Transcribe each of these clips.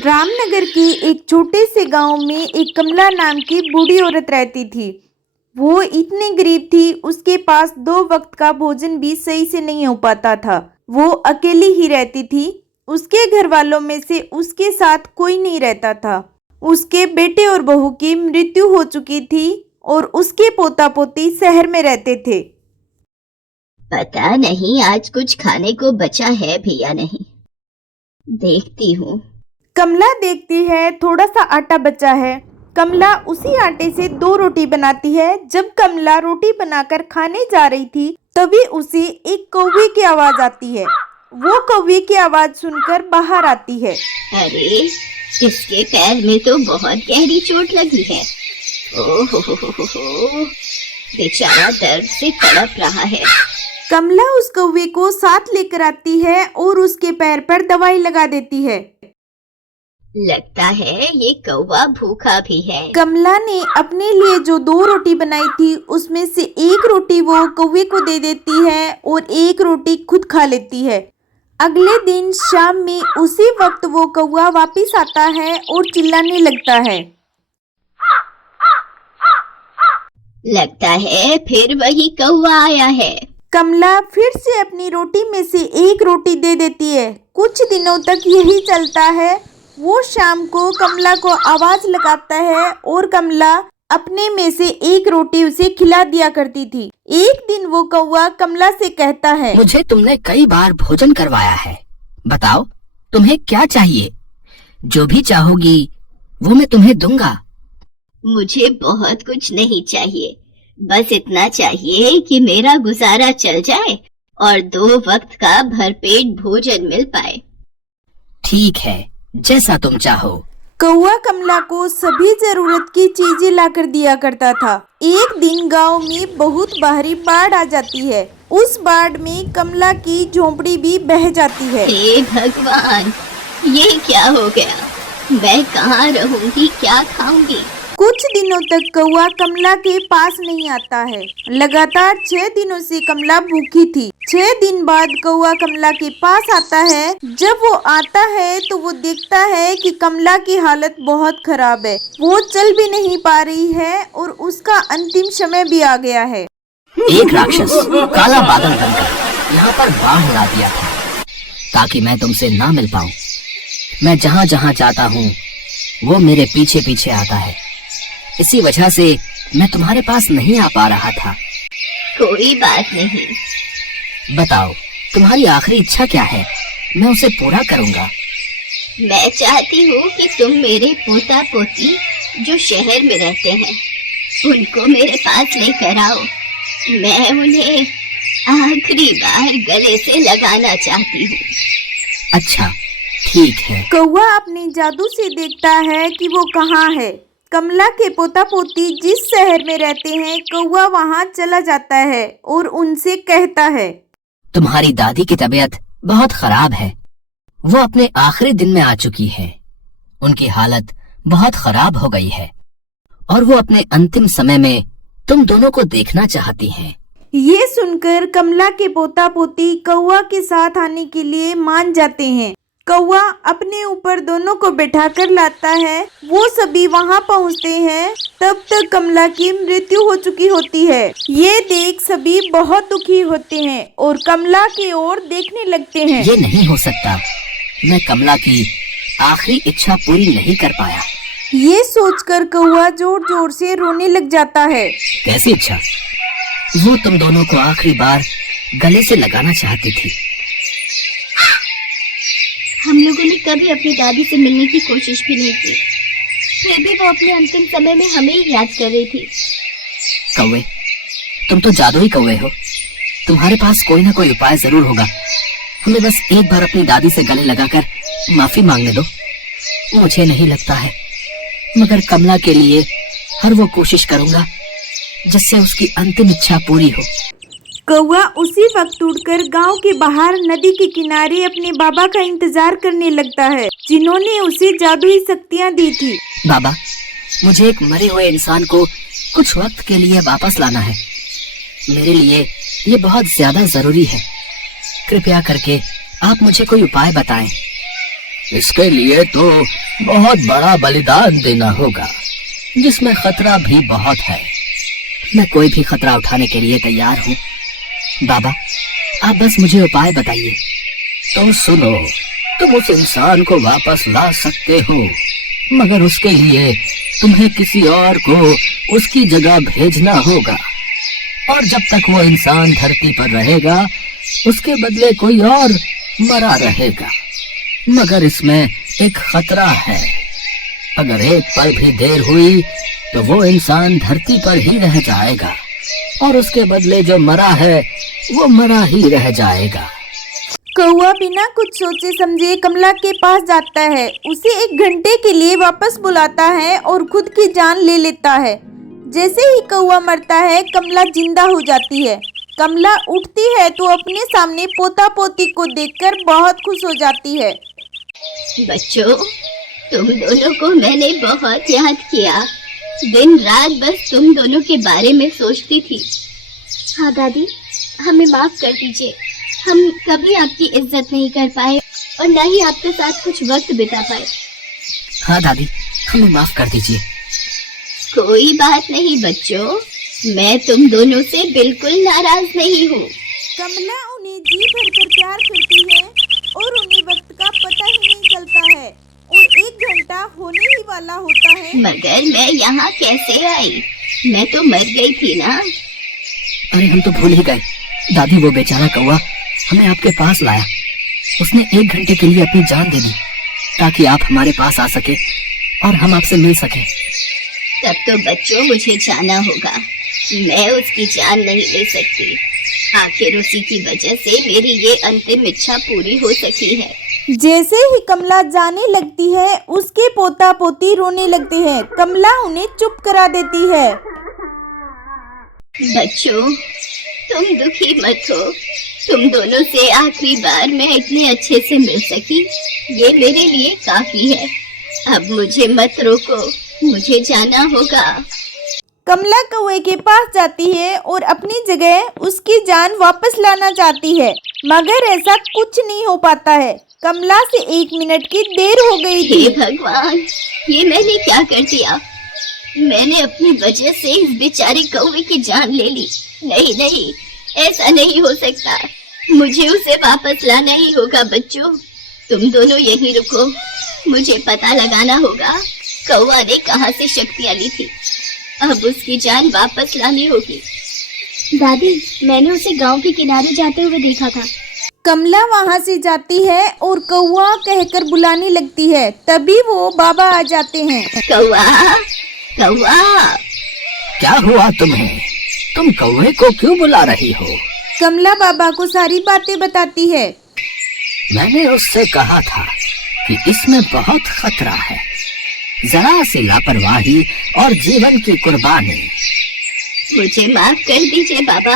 रामनगर के एक छोटे से गांव में एक कमला नाम की बूढ़ी औरत रहती थी। वो इतनी गरीब थी, उसके पास 2 वक्त का भोजन भी सही से नहीं हो पाता था। वो अकेली ही रहती थी। उसके घर वालों में से उसके साथ कोई नहीं रहता था। उसके बेटे और बहू की मृत्यु हो चुकी थी और उसके पोता पोती शहर में रहते थे। पता नहीं आज कुछ खाने को बचा है भी या नहीं, देखती हूँ। कमला देखती है थोड़ा सा आटा बचा है। कमला उसी आटे से 2 रोटी बनाती है। जब कमला रोटी बनाकर खाने जा रही थी तभी उसे एक कौवे की आवाज आती है। वो कौवे की आवाज सुनकर बाहर आती है। अरे, इसके पैर में तो बहुत गहरी चोट लगी है। ओहो, बेचारा दर्द से तड़प रहा है। कमला उस कौवे को साथ लेकर आती है और उसके पैर पर दवाई लगा देती है। लगता है ये कौवा भूखा भी है। कमला ने अपने लिए जो 2 रोटी बनाई थी उसमें से 1 रोटी वो कौवे को दे देती है और 1 रोटी खुद खा लेती है। अगले दिन शाम में उसी वक्त वो कौवा वापस आता है और चिल्लाने लगता है। लगता है फिर वही कौवा आया है। कमला फिर से अपनी रोटी में से 1 रोटी दे देती है। कुछ दिनों तक यही चलता है। वो शाम को कमला को आवाज लगाता है और कमला अपने में से 1 रोटी उसे खिला दिया करती थी। एक दिन वो कौवा कमला से कहता है, मुझे तुमने कई बार भोजन करवाया है, बताओ तुम्हें क्या चाहिए? जो भी चाहोगी वो मैं तुम्हें दूंगा। मुझे बहुत कुछ नहीं चाहिए, बस इतना चाहिए कि मेरा गुजारा चल जाए और 2 वक्त का भरपेट भोजन मिल पाए। ठीक है, जैसा तुम चाहो। कौवा कमला को सभी जरूरत की चीजें लाकर दिया करता था। एक दिन गांव में बहुत भारी बाढ़ आ जाती है। उस बाढ़ में कमला की झोंपड़ी भी बह जाती है। हे भगवान, ये क्या हो गया? मैं कहाँ रहूंगी, क्या खाऊंगी? कुछ दिनों तक कौवा कमला के पास नहीं आता है। लगातार 6 दिनों से कमला भूखी थी। 6 दिन बाद कौवा कमला के पास आता है। जब वो आता है तो वो देखता है कि कमला की हालत बहुत खराब है। वो चल भी नहीं पा रही है और उसका अंतिम समय भी आ गया है। एक राक्षस काला बादल बनकर यहाँ पर बाढ़ ला दिया था ताकि मैं तुमसे ना मिल पाऊं। मैं जहाँ जहाँ जाता हूँ वो मेरे पीछे पीछे आता है। इसी वजह से मैं तुम्हारे पास नहीं आ पा रहा था। कोई बात नहीं। बताओ तुम्हारी आखिरी इच्छा क्या है? मैं उसे पूरा करूँगा। मैं चाहती हूँ कि तुम मेरे पोता पोती जो शहर में रहते हैं उनको मेरे पास लेकर आओ। मैं उन्हें आखिरी बार गले से लगाना चाहती हूँ। अच्छा ठीक है। कौवा अपने जादू से देखता है कि वो कहाँ है। कमला के पोता पोती जिस शहर में रहते हैं, कौवा वहाँ चला जाता है और उनसे कहता है, तुम्हारी दादी की तबीयत बहुत खराब है। वो अपने आखिरी दिन में आ चुकी है। उनकी हालत बहुत खराब हो गई है और वो अपने अंतिम समय में तुम दोनों को देखना चाहती हैं। ये सुनकर कमला के पोता पोती कौवा के साथ आने के लिए मान जाते हैं। कौवा अपने ऊपर दोनों को बैठाकर लाता है। वो सभी वहाँ पहुँचते हैं। तब तक कमला की मृत्यु हो चुकी होती है। ये देख सभी बहुत दुखी होते हैं और कमला की ओर देखने लगते हैं। ये नहीं हो सकता, मैं कमला की आखिरी इच्छा पूरी नहीं कर पाया। ये सोचकर कौवा जोर जोर से रोने लग जाता है। कैसी इच्छा? वो तुम दोनों को आखिरी बार गले से लगाना चाहती थी। हम लोगों ने कभी अपनी दादी से मिलने की कोशिश भी नहीं की, फिर भी वो अपने अंतिम समय में हमें ही याद कर रही थी। कौवे, तुम तो जादुई कौवे हो। तुम्हारे पास कोई ना कोई उपाय जरूर होगा। हमें बस एक बार अपनी दादी से गले लगाकर माफी मांगने दो। मुझे नहीं लगता है, मगर कमला के लिए हर वो कोशिश करूंगा जिससे उसकी अंतिम इच्छा पूरी हो। कौवा उसी वक्त उड़कर गांव के बाहर नदी के किनारे अपने बाबा का इंतजार करने लगता है, जिन्होंने उसे जादुई शक्तियां दी थी। बाबा, मुझे एक मरे हुए इंसान को कुछ वक्त के लिए वापस लाना है। मेरे लिए ये बहुत ज्यादा जरूरी है। कृपया करके आप मुझे कोई उपाय बताएं। इसके लिए तो बहुत बड़ा बलिदान देना होगा, जिसमें खतरा भी बहुत है। मैं कोई भी खतरा उठाने के लिए तैयार हूँ। बाबा, आप बस मुझे उपाय बताइए। तो सुनो, तुम उस इंसान को वापस ला सकते हो, मगर उसके लिए तुम्हें किसी और को उसकी जगह भेजना होगा, और जब तक वो इंसान धरती पर रहेगा उसके बदले कोई और मरा रहेगा। मगर इसमें एक खतरा है, अगर एक पल भी देर हुई तो वो इंसान धरती पर ही रह जाएगा, और उसके बदले जो मरा है वो मरा ही रह जाएगा। कौवा बिना कुछ सोचे समझे कमला के पास जाता है, उसे 1 घंटे के लिए वापस बुलाता है और खुद की जान ले लेता है। जैसे ही कौवा मरता है, कमला जिंदा हो जाती है। कमला उठती है तो अपने सामने पोता पोती को देखकर बहुत खुश हो जाती है। बच्चों, तुम दोनों को मैंने बहुत याद किया। दिन रात बस तुम दोनों के बारे में सोचती थी। हाँ दादी, हमें माफ कर दीजिए। हम कभी आपकी इज्जत नहीं कर पाए और न ही आपके साथ कुछ वक्त बिता पाए। हाँ दादी, हमें माफ कर दीजिए। कोई बात नहीं बच्चों, मैं तुम दोनों से बिल्कुल नाराज नहीं हूँ। कमला उन्हें जी भरकर प्यार करती है और उन्हें वक्त का पता ही नहीं चलता है और 1 घंटा होने ही वाला होता है। मगर मैं यहाँ कैसे आई? मैं तो मर गई थी ना। अरे हम तो भूल ही गए दादी, वो बेचारा कौवा हमें आपके पास लाया। उसने 1 घंटे के लिए अपनी जान दे दी ताकि आप हमारे पास आ सके और हम आपसे मिल सके। तब तो बच्चों मुझे जाना होगा। मैं उसकी जान नहीं ले सकती। आखिर उसी की वजह से मेरी ये अंतिम इच्छा पूरी हो सकी है। जैसे ही कमला जाने लगती है, उसके पोता पोती रोने लगते हैं। कमला उन्हें चुप करा देती है। बच्चों, तुम दुखी मत हो। तुम दोनों से आखिरी बार मैं इतने अच्छे से मिल सकी, ये मेरे लिए काफी है। अब मुझे मत रोको, मुझे जाना होगा। कमला कौवे के पास जाती है और अपनी जगह उसकी जान वापस लाना चाहती है, मगर ऐसा कुछ नहीं हो पाता है। कमला से 1 मिनट की देर हो गई थी। हे भगवान, ये मैंने क्या कर दिया? मैंने अपनी वजह से इस बेचारे कौवे की जान ले ली। नहीं नहीं, ऐसा नहीं हो सकता। मुझे उसे वापस लाना ही होगा। बच्चों, तुम दोनों यहीं रुको। मुझे पता लगाना होगा कौवा ने कहाँ से शक्तियाँ ली थी। अब उसकी जान वापस लानी होगी। दादी, मैंने उसे गांव के किनारे जाते हुए देखा था। कमला वहाँ से जाती है और कौवा कहकर बुलाने लगती है। तभी वो बाबा आ जाते हैं। कौवा, कौवा। क्या हुआ तुम्हें? तुम कौवे को क्यों बुला रही हो? कमला बाबा को सारी बातें बताती है। मैंने उससे कहा था कि इसमें बहुत खतरा है। जरा सी लापरवाही और जीवन की कुर्बानी। मुझे माफ कर दीजिए बाबा।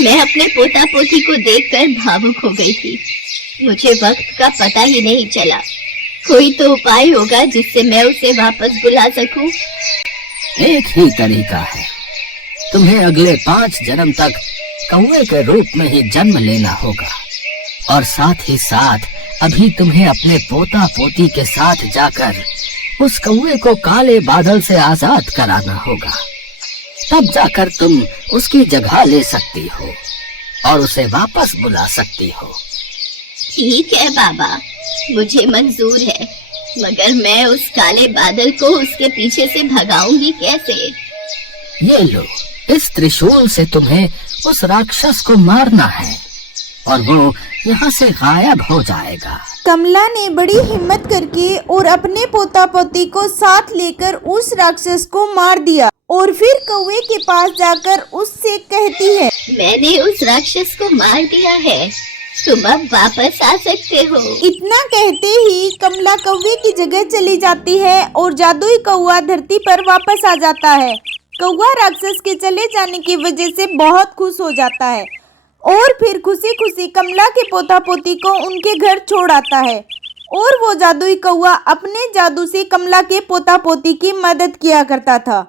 मैं अपने पोता पोती को देखकर भावुक हो गई थी। मुझे वक्त का पता ही नहीं चला। कोई तो उपाय होगा जिससे मैं उसे वापस बुला सकूं। एक ही तरीका है, तुम्हें अगले 5 जन्म तक कौवे के रूप में ही जन्म लेना होगा, और साथ ही साथ अभी तुम्हें अपने पोता पोती के साथ जाकर उस कौवे को काले बादल से आजाद कराना होगा। तब जाकर तुम उसकी जगह ले सकती हो और उसे वापस बुला सकती हो। ठीक है बाबा, मुझे मंजूर है, मगर मैं उस काले बादल को उसके पीछे से भगाऊंगी कैसे? ये लो, इस त्रिशूल से तुम्हें उस राक्षस को मारना है और वो यहाँ से गायब हो जाएगा। कमला ने बड़ी हिम्मत करके और अपने पोता पोती को साथ लेकर उस राक्षस को मार दिया और फिर कौवे के पास जाकर उससे कहती है, मैंने उस राक्षस को मार दिया है, तुम अब वापस आ सकते हो। इतना कहते ही कमला कौवे की जगह चली जाती है और जादुई कौवा धरती पर वापस आ जाता है। कौवा राक्षस के चले जाने की वजह से बहुत खुश हो जाता है और फिर खुशी खुशी कमला के पोता पोती को उनके घर छोड़ आता है और वो जादुई कौवा अपने जादू से कमला के पोता पोती की मदद किया करता था।